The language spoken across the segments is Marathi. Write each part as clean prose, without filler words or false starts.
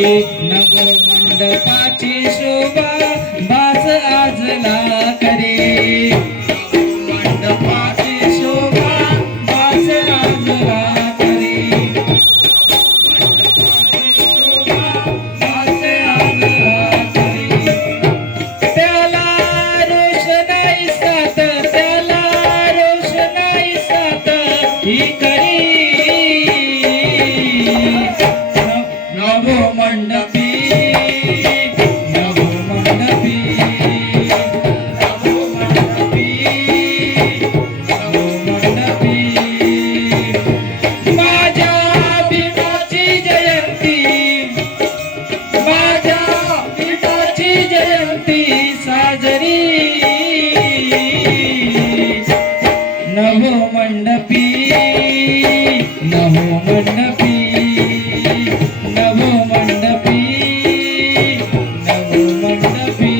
नवो मंडपाची शोभा भास आजला करे मंडपाची शोभा भास आजला करे मंडपाची शोभा भास आजला करे त्याला रोषणाई साथ ही करी नवो मंडपी नवो मंडपी नवो मंडपी नवो मंडपी माझ्या भीमाची जयंती माझ्या भीमाची जयंती साजरी नवो मंडपी नवो मंडपी नवो मंडपी नवो मंडपी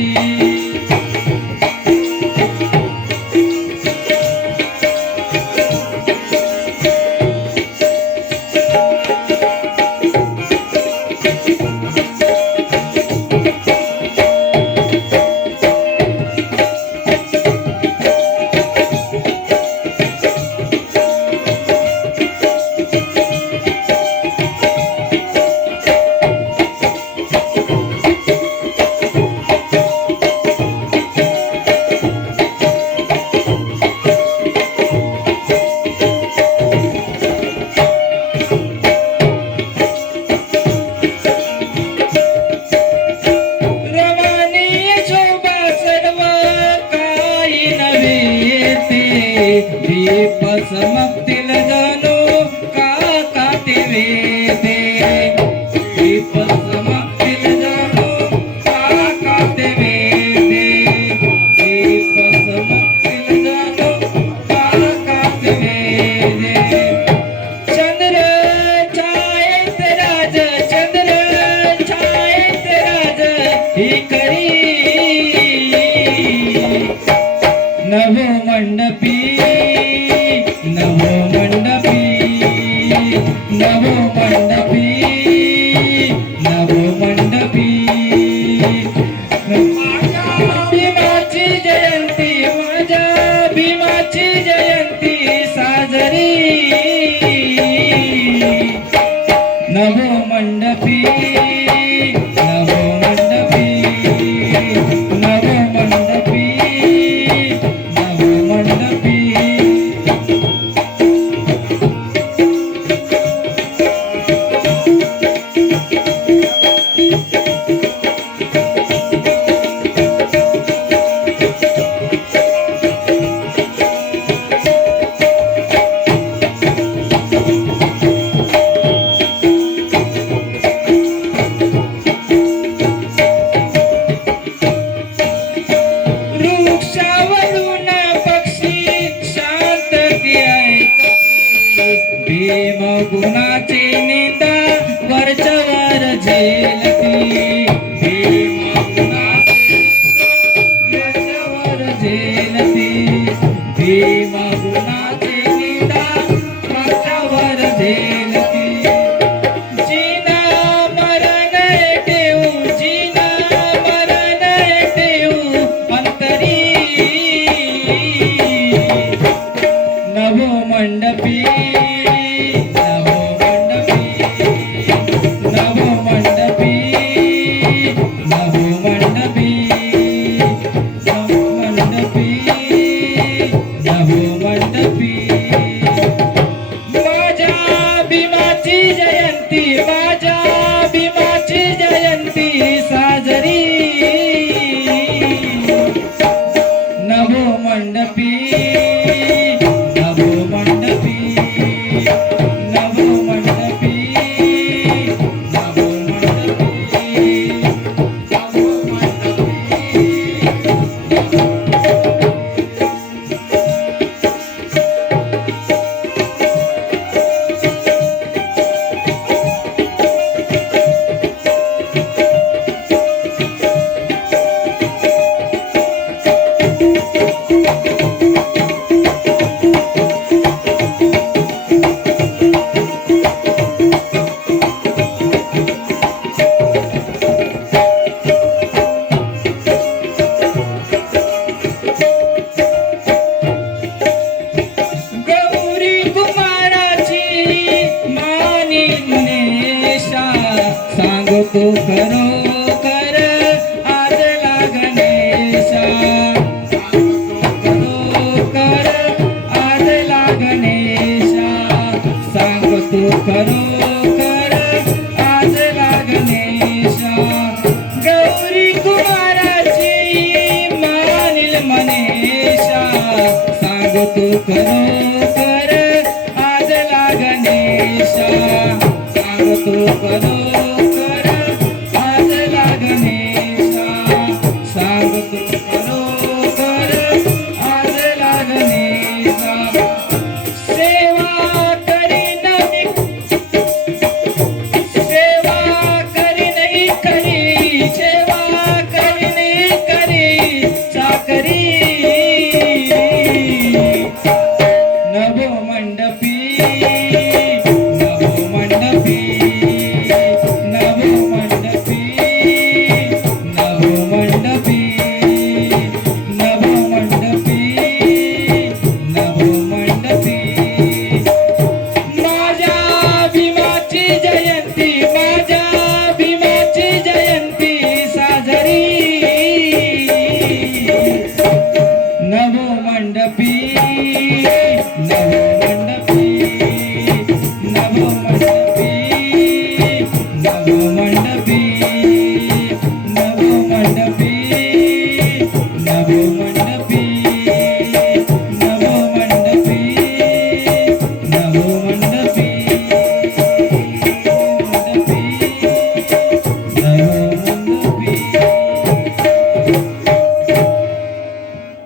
दीप चमकतील जणू काका ते वेते दीप चमकतील जणू काका ते वेते दीप चमकतील जणू काका ते वेते चंद्र छायेत राज चंद्र छायेत राज ही करी नवो मंडपी नवो मंडपी नवो मंडपी नवो मंडपी माझ्या भीमाची जयंती माझ्या भीमाची जयंती साजरी नवो मंडपी नवो मंडपी नवो मंडपी नवो मंडपी भीम गुणाची निंदा वरचवर झेलती भीम गुणाची वरचवर झेलती भीम गुणाची निंदा वरचवर झेलती जीना मरण ठेवू जीना मरण ठेवू अंतरी नवो मंडपी नवो मंडपी सांगतो खरोखर आजला गणेशा खरोखर आजला गणेशा सांगतो खरोखर आजला गणेशा गौरी कुमाराची मानिल मनेशा सांगतो खरोखर आजला गणेशा सांगतो खरोखर